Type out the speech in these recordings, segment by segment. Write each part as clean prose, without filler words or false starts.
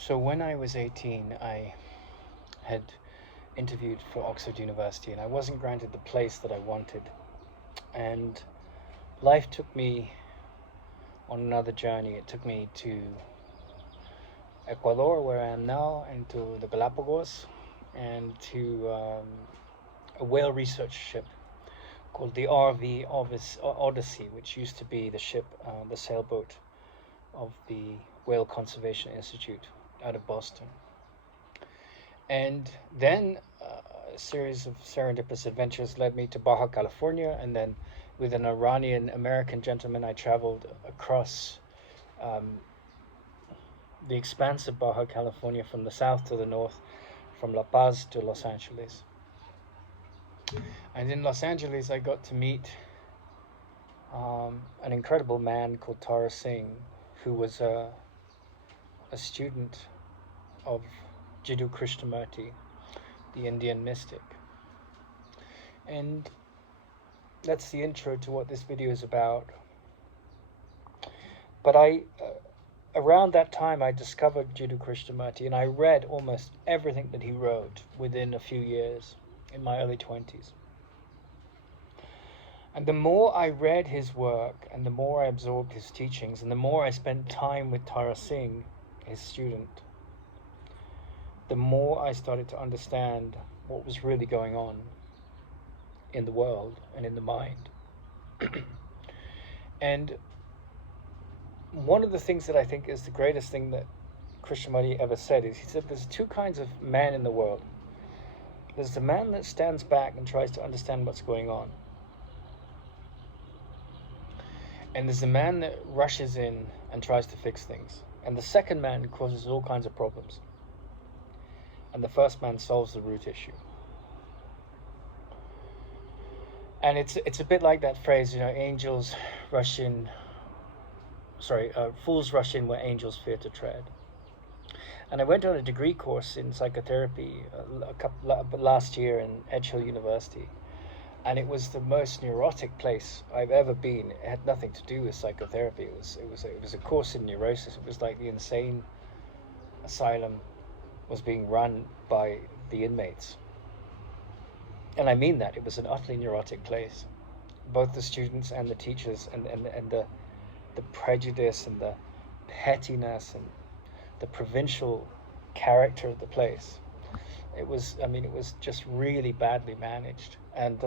So when I was 18, I had interviewed for Oxford University and I wasn't granted the place that I wanted. And life took me on another journey. It took me to Ecuador, where I am now, and to the Galapagos, and to a whale research ship called the RV Odyssey, which used to be the ship, the sailboat of the Whale Conservation Institute out of Boston. And then a series of serendipitous adventures led me to Baja California, and then with an Iranian-American gentleman, I traveled across the expanse of Baja California from the south to the north, from La Paz to Los Angeles. And in Los Angeles, I got to meet an incredible man called Tara Singh, who was a student of Jiddu Krishnamurti, the Indian mystic. And that's the intro to what this video is about. But around that time, I discovered Jiddu Krishnamurti, and I read almost everything that he wrote within a few years, in my early 20s. And the more I read his work, and the more I absorbed his teachings, and the more I spent time with Tara Singh, his student, the more I started to understand what was really going on in the world and in the mind. And one of the things that I think is the greatest thing that Krishnamurti ever said is, he said there's two kinds of man in the world. There's the man that stands back and tries to understand what's going on. And there's the man that rushes in and tries to fix things. And the second man causes all kinds of problems. And the first man solves the root issue. And it's a bit like that phrase, angels rush in, fools rush in where angels fear to tread. And I went on a degree course in psychotherapy last year in Edge Hill University. And it was the most neurotic place I've ever been. It had nothing to do with psychotherapy. It was a course in neurosis. It was like the insane asylum was being run by the inmates. And I mean that. It was an utterly neurotic place. Both the students and the teachers, and the prejudice and the pettiness and the provincial character of the place. It was just really badly managed. And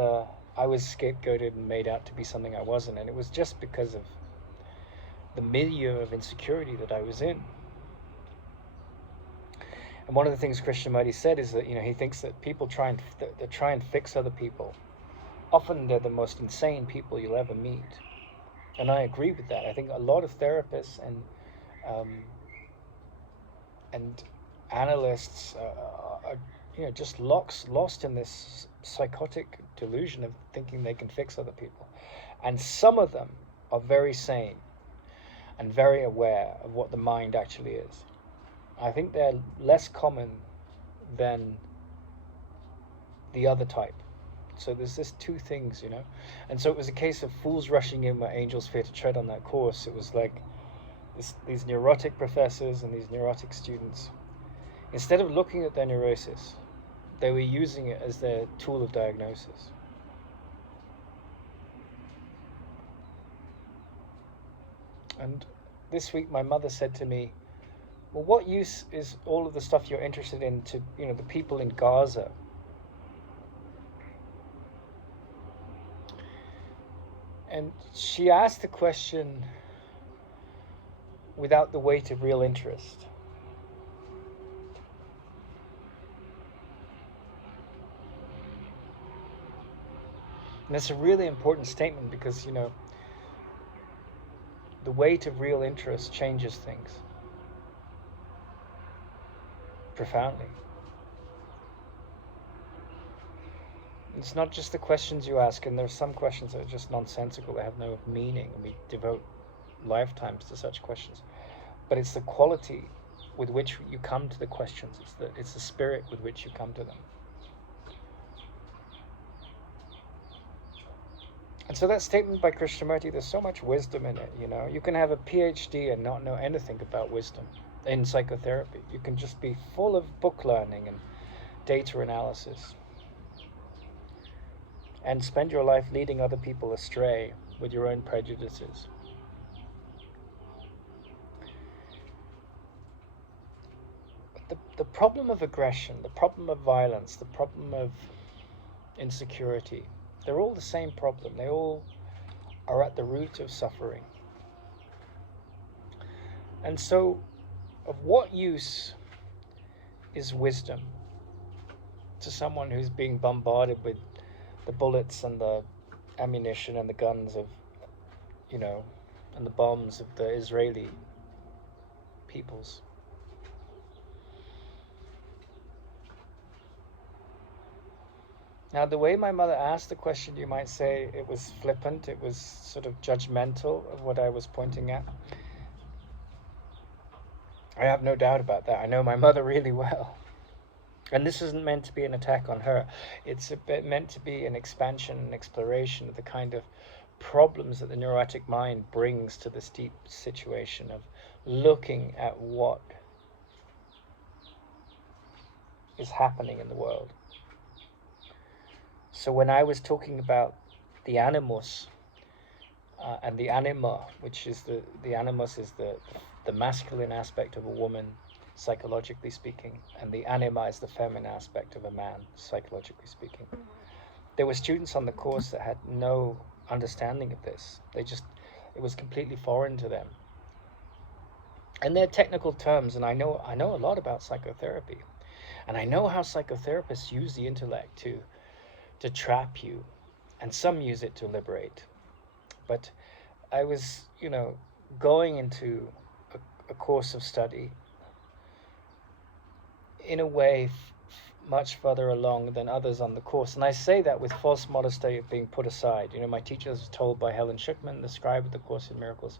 I was scapegoated and made out to be something I wasn't. And it was just because of the milieu of insecurity that I was in. And one of the things Krishnamurti said is that, he thinks that people try and fix other people. Often they're the most insane people you'll ever meet. And I agree with that. I think a lot of therapists and analysts are just lost in this psychotic delusion of thinking they can fix other people. And some of them are very sane and very aware of what the mind actually is. I think they're less common than the other type. So there's this two things, And so it was a case of fools rushing in where angels fear to tread on that course. It was like these neurotic professors and these neurotic students, instead of looking at their neurosis, they were using it as their tool of diagnosis. And this week my mother said to me, well, what use is all of the stuff you're interested in to, the people in Gaza? And she asked the question without the weight of real interest. And that's a really important statement because, the weight of real interest changes things profoundly. It's not just the questions you ask, and there's some questions that are just nonsensical, they have no meaning, and we devote lifetimes to such questions. But it's the quality with which you come to the questions, it's the spirit with which you come to them. And so that statement by Krishnamurti, there's so much wisdom in it, You can have a PhD and not know anything about wisdom. in psychotherapy. You can just be full of book learning and data analysis and spend your life leading other people astray with your own prejudices. The problem of aggression, the problem of violence, the problem of insecurity, they're all the same problem. They all are at the root of suffering. And so, of what use is wisdom to someone who's being bombarded with the bullets and the ammunition and the guns of, and the bombs of the Israeli peoples? Now, the way my mother asked the question, you might say it was flippant, it was sort of judgmental of what I was pointing at. I have no doubt about that. I know my mother really well. And this isn't meant to be an attack on her. It's meant to be an expansion and exploration of the kind of problems that the neurotic mind brings to this deep situation of looking at what is happening in the world. So when I was talking about the animus and the anima, which is the animus is the masculine aspect of a woman, psychologically speaking, and the anima is the feminine aspect of a man, psychologically speaking. There were students on the course that had no understanding of this. It was completely foreign to them. And they're technical terms, and I know a lot about psychotherapy. And I know how psychotherapists use the intellect to trap you, and some use it to liberate. But I was, going into a course of study in a way much further along than others on the course. And I say that with false modesty of being put aside. My teachers were told by Helen Schuckman, the scribe of the Course in Miracles,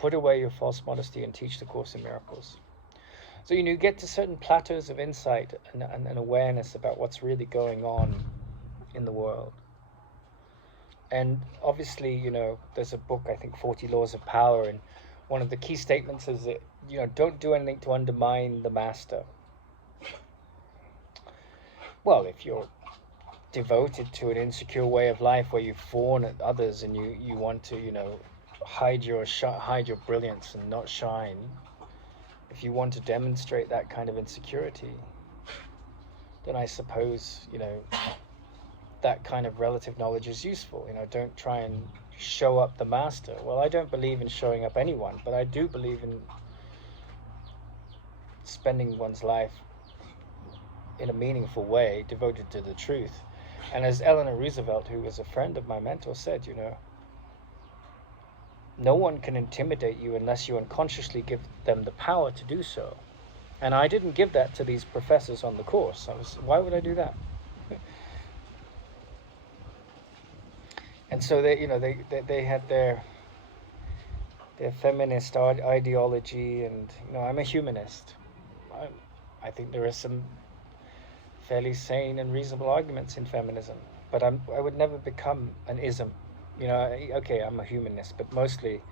put away your false modesty and teach the Course in Miracles. So, you get to certain plateaus of insight and awareness about what's really going on in the world. And obviously, there's a book, I think, 40 Laws of Power, and one of the key statements is that, don't do anything to undermine the master. Well, if you're devoted to an insecure way of life where you fawn at others and you want to, hide your brilliance and not shine, if you want to demonstrate that kind of insecurity, then I suppose, that kind of relative knowledge is useful. Don't try and show up the master. Well, I don't believe in showing up anyone, but I do believe in spending one's life in a meaningful way, devoted to the truth. And as Eleanor Roosevelt, who was a friend of my mentor, said, no one can intimidate you unless you unconsciously give them the power to do so. And I didn't give that to these professors on the course. Why would I do that? And so they had their feminist ideology, and I'm a humanist. I think there are some fairly sane and reasonable arguments in feminism, but I would never become an ism. Okay, I'm a humanist, but mostly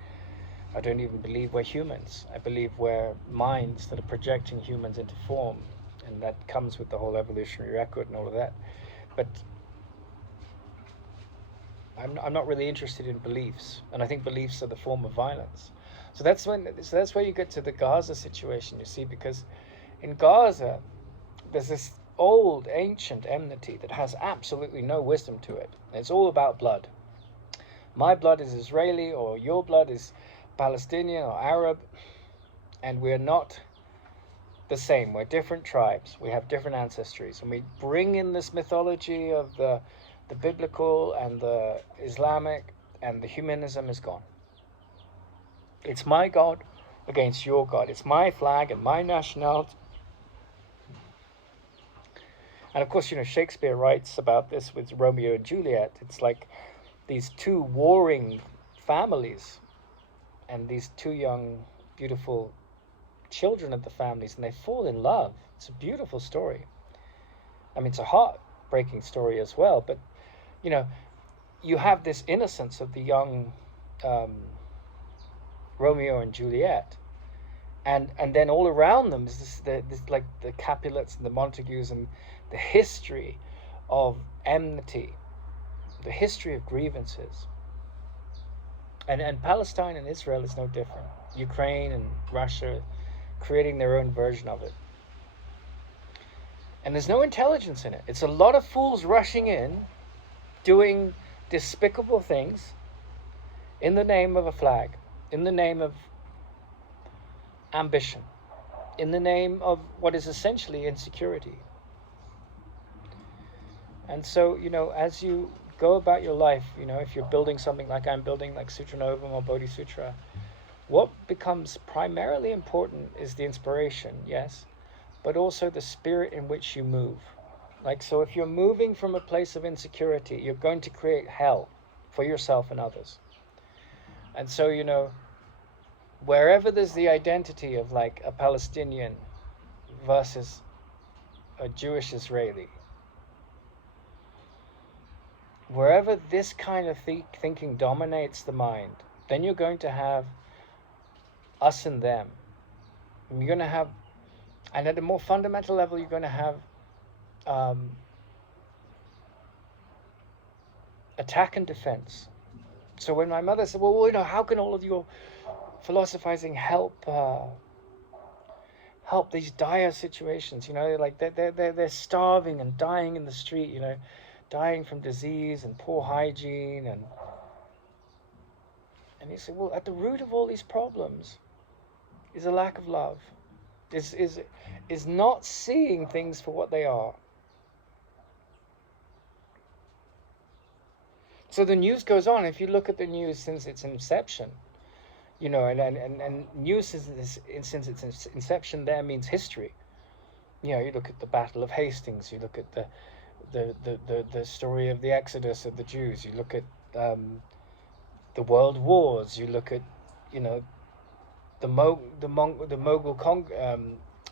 I don't even believe we're humans. I believe we're minds that are projecting humans into form, and that comes with the whole evolutionary record and all of that. But I'm not really interested in beliefs, and I think beliefs are the form of violence. So that's where you get to the Gaza situation, you see, because in Gaza there's this old ancient enmity that has absolutely no wisdom to it. It's all about blood. My blood is Israeli, or your blood is Palestinian or Arab, and we're not the same. We're different tribes. We have different ancestries, and we bring in this mythology of the biblical and the Islamic, and the humanism is gone. It's my God against your God. It's my flag and my nationality. And of course, Shakespeare writes about this with Romeo and Juliet. It's like these two warring families and these two young, beautiful children of the families, and they fall in love. It's a beautiful story. I mean, it's a heartbreaking story as well, but you have this innocence of the young Romeo and Juliet, and then all around them is this like the Capulets and the Montagues and the history of enmity, the history of grievances. And Palestine and Israel is no different. Ukraine and Russia creating their own version of it. And there's no intelligence in it. It's a lot of fools rushing in, doing despicable things in the name of a flag, in the name of ambition, in the name of what is essentially insecurity. And so, as you go about your life, if you're building something like I'm building, like Sutra Novum or Bodhisutra, what becomes primarily important is the inspiration, yes, but also the spirit in which you move. Like, so if you're moving from a place of insecurity, you're going to create hell for yourself and others. And so, wherever there's the identity of like a Palestinian versus a Jewish Israeli, wherever this kind of thinking dominates the mind, then you're going to have us and them. And you're going to have, and at a more fundamental level, you're going to have attack and defense. So when my mother said, well, how can all of your philosophizing help these dire situations? Like they're starving and dying in the street, dying from disease and poor hygiene, and he said, well, at the root of all these problems is a lack of love, is not seeing things for what they are. So the news goes on. If you look at the news since its inception, and news since its inception there means history. You look at the Battle of Hastings, you look at the story of the Exodus of the Jews, you look at the World Wars, you look at the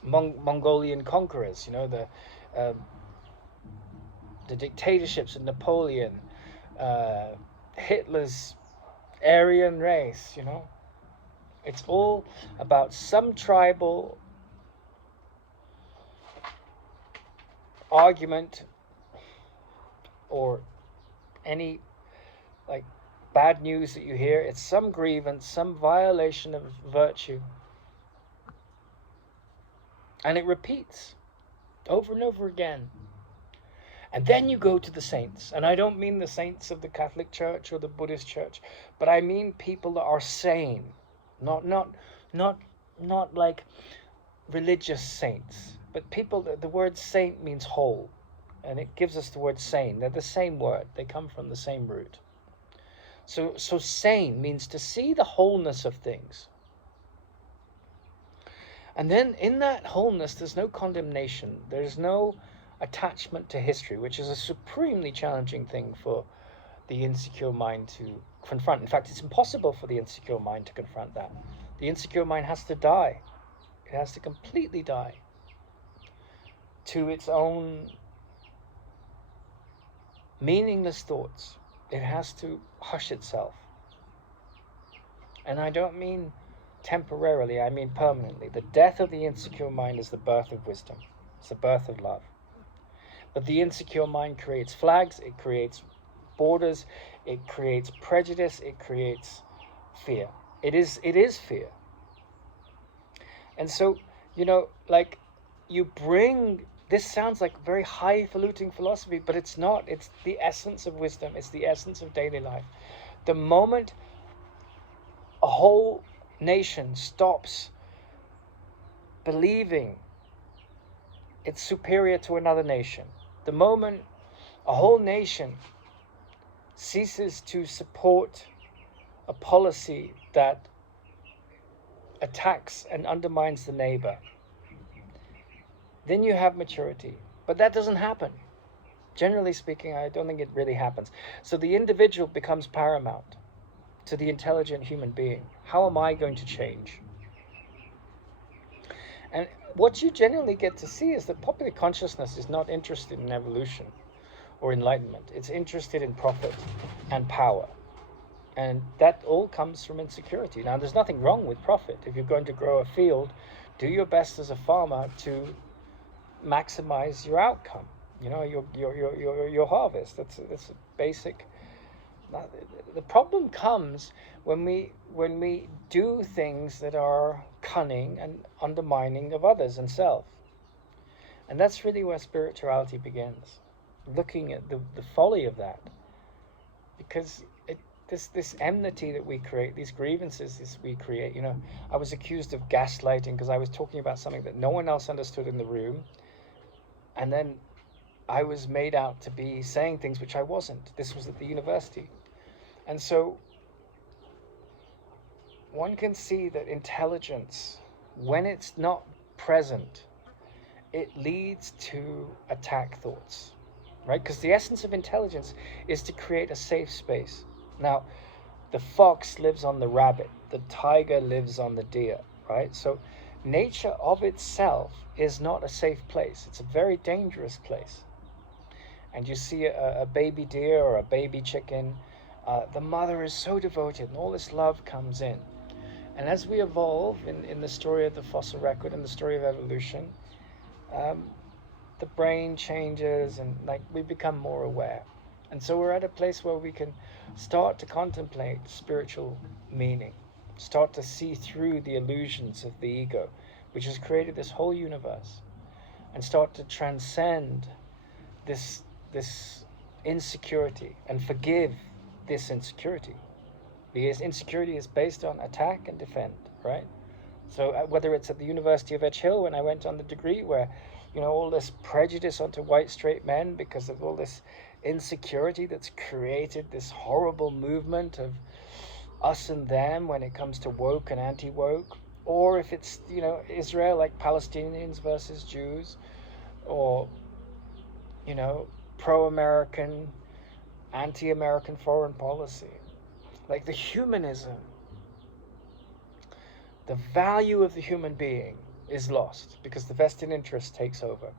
Mongolian conquerors, the dictatorships of Napoleon, Hitler's Aryan race. It's all about some tribal argument or any like bad news that you hear. It's some grievance, some violation of virtue, and it repeats over and over again. And then you go to the saints, and I don't mean the saints of the Catholic Church or the Buddhist Church, but I mean people that are sane, not like religious saints, but people. The word saint means whole, and it gives us the word sane. They're the same word. They come from the same root. So sane means to see the wholeness of things. And then in that wholeness, there's no condemnation. There's no attachment to history, which is a supremely challenging thing for the insecure mind to confront. In fact, it's impossible for the insecure mind to confront that. The insecure mind has to die. It has to completely die to its own meaningless thoughts. It has to hush itself. And I don't mean temporarily, I mean permanently. The death of the insecure mind is the birth of wisdom. It's the birth of love. But the insecure mind creates flags, it creates borders, it creates prejudice, it creates fear. It is fear. And so, like you bring, this sounds like very highfalutin philosophy, but it's not. It's the essence of wisdom. It's the essence of daily life. The moment a whole nation stops believing it's superior to another nation, the moment a whole nation ceases to support a policy that attacks and undermines the neighbor, then you have maturity. But that doesn't happen. Generally speaking, I don't think it really happens. So the individual becomes paramount to the intelligent human being. How am I going to change? And what you generally get to see is that popular consciousness is not interested in evolution or enlightenment. It's interested in profit and power. And that all comes from insecurity. Now, there's nothing wrong with profit. If you're going to grow a field, do your best as a farmer to maximize your outcome. Your harvest. That's a basic. The problem comes when we do things that are cunning and undermining of others and self. And that's really where spirituality begins. Looking at the folly of that. Because this enmity that we create, these grievances we create, I was accused of gaslighting because I was talking about something that no one else understood in the room, and then I was made out to be saying things which I wasn't. This was at the university. And so one can see that intelligence, when it's not present, it leads to attack thoughts, right? Because the essence of intelligence is to create a safe space. Now, the fox lives on the rabbit, the tiger lives on the deer, right? So nature of itself is not a safe place. It's a very dangerous place. And you see a baby deer or a baby chicken, the mother is so devoted and all this love comes in. And as we evolve in the story of the fossil record and the story of evolution, the brain changes and we become more aware. And so we're at a place where we can start to contemplate spiritual meaning, start to see through the illusions of the ego, which has created this whole universe, and start to transcend this insecurity and forgive this insecurity. Because insecurity is based on attack and defend, right? So whether it's at the University of Edge Hill when I went on the degree where, all this prejudice onto white straight men because of all this insecurity that's created this horrible movement of us and them when it comes to woke and anti-woke, or if it's, Israel, like Palestinians versus Jews, or, pro-American, anti-American foreign policy. Like the humanism, the value of the human being is lost because the vested interest takes over.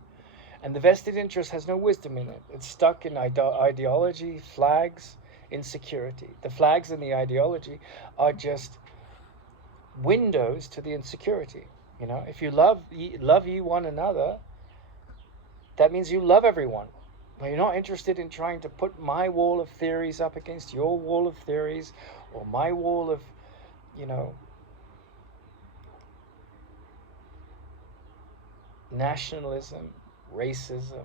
And the vested interest has no wisdom in it. It's stuck in ideology, flags, insecurity. The flags and the ideology are just windows to the insecurity. If you love ye one another, that means you love everyone. Well, you're not interested in trying to put my wall of theories up against your wall of theories, or my wall of, nationalism, racism,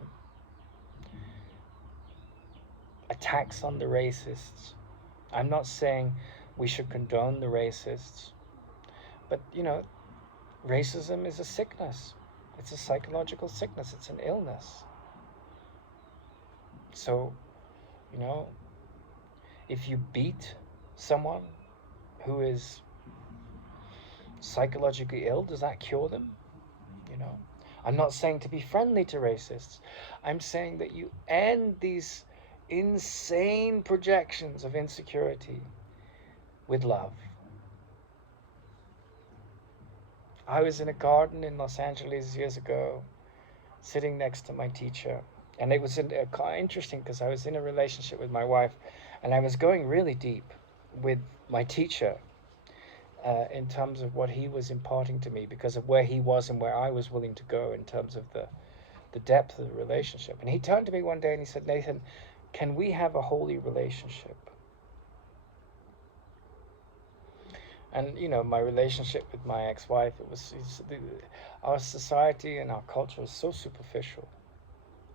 attacks on the racists. I'm not saying we should condone the racists, but racism is a sickness. It's a psychological sickness. It's an illness. So, if you beat someone who is psychologically ill, does that cure them? I'm not saying to be friendly to racists. I'm saying that you end these insane projections of insecurity with love. I was in a garden in Los Angeles years ago, sitting next to my teacher. And it was interesting because I was in a relationship with my wife, and I was going really deep with my teacher in terms of what he was imparting to me because of where he was and where I was willing to go in terms of the depth of the relationship. And he turned to me one day and he said, "Nathan, can we have a holy relationship?" And my relationship with my ex-wife, our society and our culture is so superficial.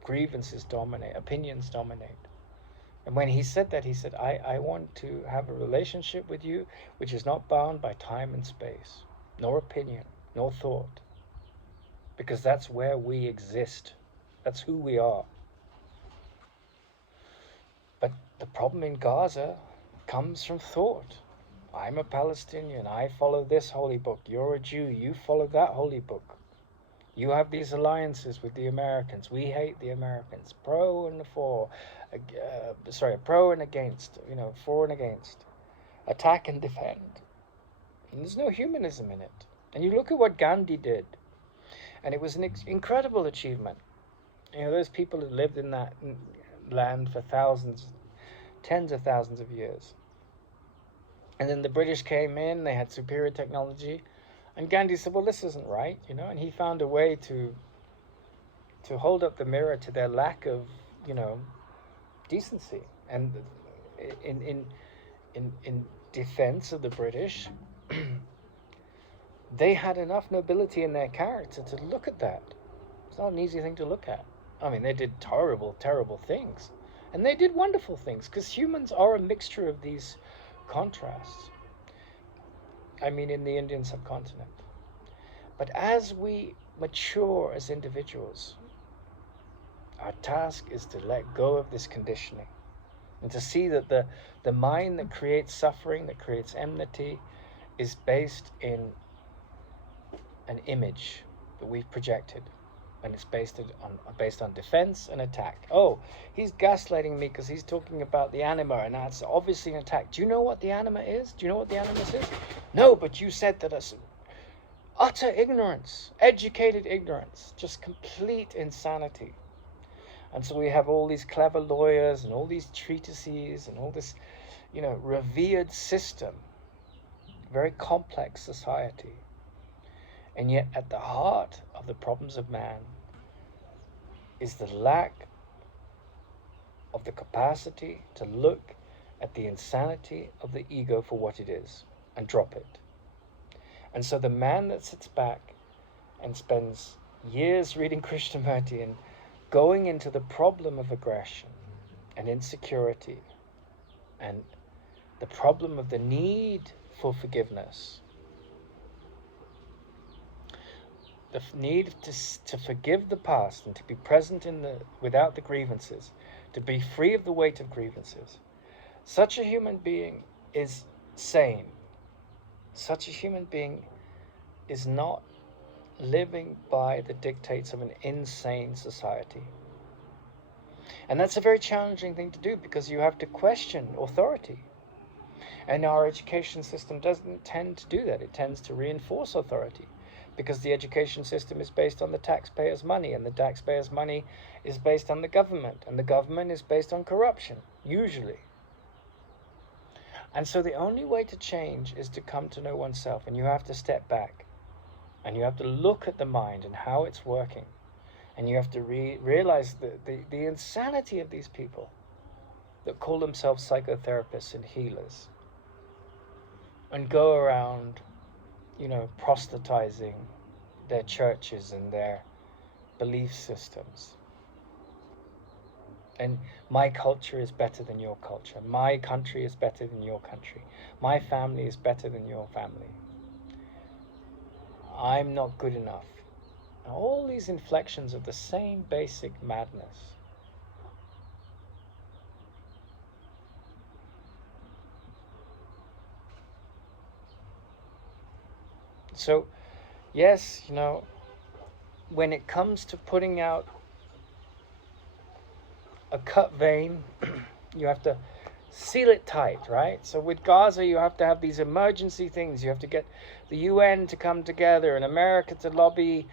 Grievances dominate, opinions dominate. And when he said that, he said, I want to have a relationship with you which is not bound by time and space, nor opinion, nor thought. Because that's where we exist. That's who we are. But the problem in Gaza comes from thought. I'm a Palestinian. I follow this holy book. You're a Jew. You follow that holy book. You have these alliances with the Americans. We hate the Americans. Pro and against. For and against. Attack and defend. And there's no humanism in it. And you look at what Gandhi did, and it was an incredible achievement. Those people who lived in that land for tens of thousands of years. And then the British came in, they had superior technology, and Gandhi said, well, this isn't right, and he found a way to hold up the mirror to their lack of, decency. And in in in defense of the British, they had enough nobility in their character to look at that. It's not an easy thing to look at. I mean, they did terrible, terrible things. And they did wonderful things, because humans are a mixture of these contrasts. I mean, in the Indian subcontinent. But as we mature as individuals, our task is to let go of this conditioning and to see that the mind that creates suffering, that creates enmity, is based in an image that we've projected, and it's based on defense and attack. Oh, he's gaslighting me because he's talking about the anima, and that's obviously an attack. Do you know what the anima is? Do you know what the animus is? No, but you said that. Utter ignorance, educated ignorance, just complete insanity. And so we have all these clever lawyers and all these treatises and all this, revered system, very complex society. And yet at the heart of the problems of man is the lack of the capacity to look at the insanity of the ego for what it is and drop it. And so the man that sits back and spends years reading Krishnamurti and going into the problem of aggression and insecurity and the problem of the need for forgiveness, the need to forgive the past and to be present without the grievances, to be free of the weight of grievances. Such a human being is sane. Such a human being is not living by the dictates of an insane society. And that's a very challenging thing to do, because you have to question authority. And our education system doesn't tend to do that. It tends to reinforce authority, because the education system is based on the taxpayers' money, and the taxpayers' money is based on the government, and the government is based on corruption, usually. And so the only way to change is to come to know oneself, and you have to step back, and you have to look at the mind and how it's working, and you have to realize the insanity of these people that call themselves psychotherapists and healers, and go around, proselytizing their churches and their belief systems. And my culture is better than your culture. My country is better than your country. My family is better than your family. I'm not good enough. All these inflections of the same basic madness. So, yes, when it comes to putting out a cut vein, you have to seal it tight, right? So with Gaza, you have to have these emergency things. You have to get the UN to come together, and America to lobby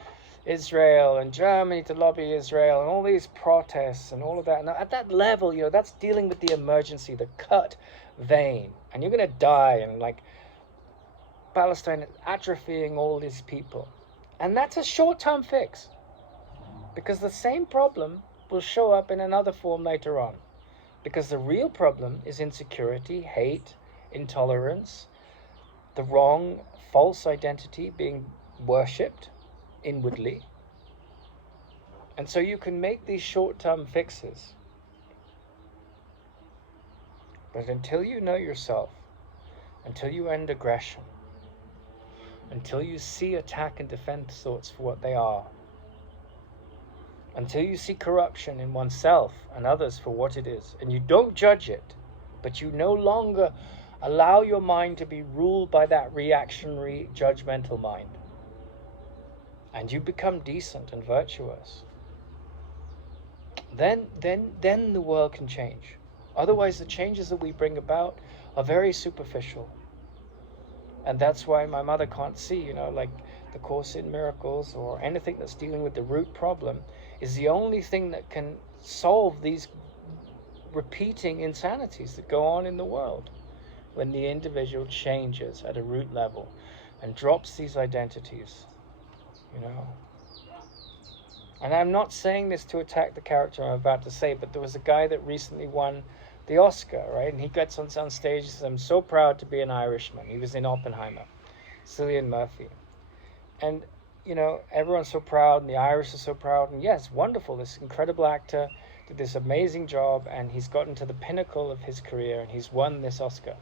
Israel, and Germany to lobby Israel, and all these protests and all of that. And at that level, that's dealing with the emergency, the cut vein. And you're going to die, and Palestine is atrophying all these people. And that's a short-term fix, because the same problem will show up in another form later on. Because the real problem is insecurity, hate, intolerance, the wrong, false identity being worshipped inwardly. And so you can make these short-term fixes. But until you know yourself, until you end aggression, until you see attack and defense thoughts for what they are, until you see corruption in oneself and others for what it is, and you don't judge it, but you no longer allow your mind to be ruled by that reactionary, judgmental mind, and you become decent and virtuous, then the world can change. Otherwise, the changes that we bring about are very superficial. And that's why my mother can't see, the Course in Miracles or anything that's dealing with the root problem is the only thing that can solve these repeating insanities that go on in the world. when the individual changes at a root level and drops these identities, you know. And I'm not saying this to attack the character I'm about to say, but there was a guy that recently won the Oscar, right? And he gets on stage and says, "I'm so proud to be an Irishman." He was in Oppenheimer, Cillian Murphy. And, you know, everyone's so proud, and the Irish are so proud. And yes, wonderful, this incredible actor did this amazing job, and he's gotten to the pinnacle of his career, and he's won this Oscar.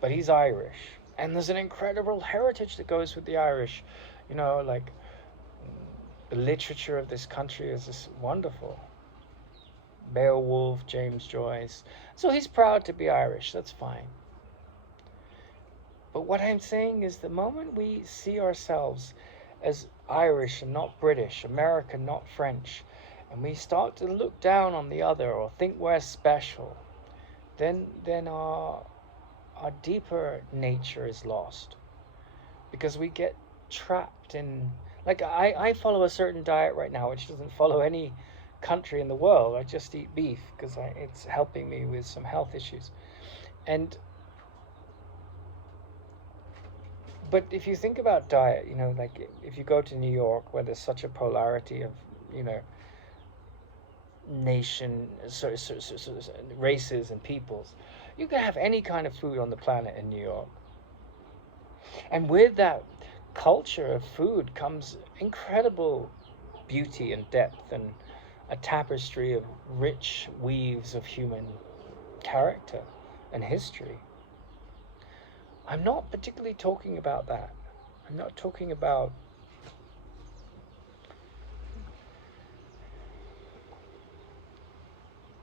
But he's Irish. And there's an incredible heritage that goes with the Irish. You know, like, the literature of this country is just wonderful. Beowulf, James Joyce. So he's proud to be Irish, that's fine. But what I'm saying is the moment we see ourselves as Irish and not British, American, not French, and we start to look down on the other or think we're special, then our deeper nature is lost. Because we get trapped in, like, I follow a certain diet right now which doesn't follow any country in the world. I just eat beef because it's helping me with some health issues. But if you think about diet, you know, like if you go to New York where there's such a polarity of, you know, races and peoples, you can have any kind of food on the planet in New York. And with that culture of food comes incredible beauty and depth and a tapestry of rich weaves of human character and history. I'm not particularly talking about that. I'm not talking about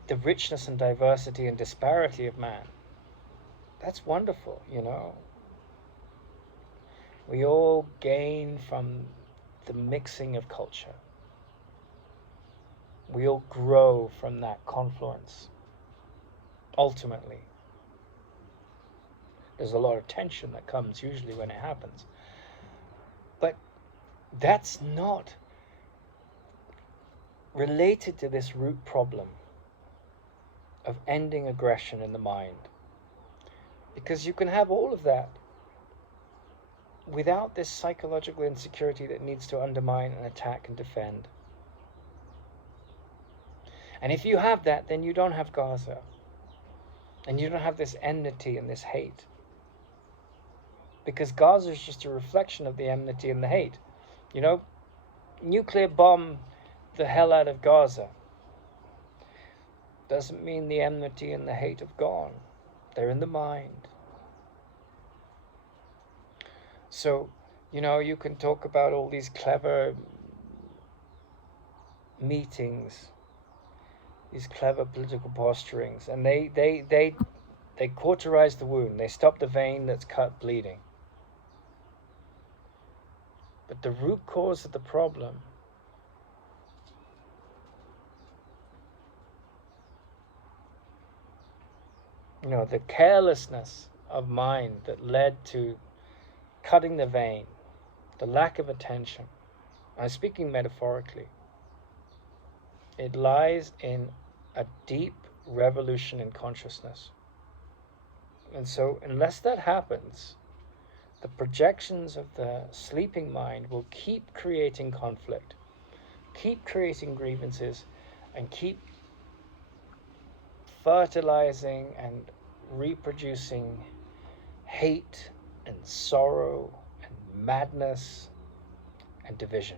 the richness and diversity and disparity of man. That's wonderful, you know. We all gain from the mixing of culture. We all grow from that confluence. Ultimately, there's a lot of tension that comes usually when it happens. But that's not related to this root problem of ending aggression in the mind. Because you can have all of that without this psychological insecurity that needs to undermine and attack and defend. And if you have that, then you don't have Gaza. And you don't have this enmity and this hate. Because Gaza is just a reflection of the enmity and the hate. You know, nuclear bomb the hell out of Gaza. Doesn't mean the enmity and the hate have gone. They're in the mind. So, you know, you can talk about all these clever meetings, these clever political posturings, and they cauterize the wound. They stop the vein that's cut bleeding. But the root cause of the problem you know, the carelessness of mind that led to cutting the vein, the lack of attention, I'm speaking metaphorically, it lies in a deep revolution in consciousness. And so unless that happens, the projections of the sleeping mind will keep creating conflict, keep creating grievances, and keep fertilizing and reproducing hate and sorrow and madness and division.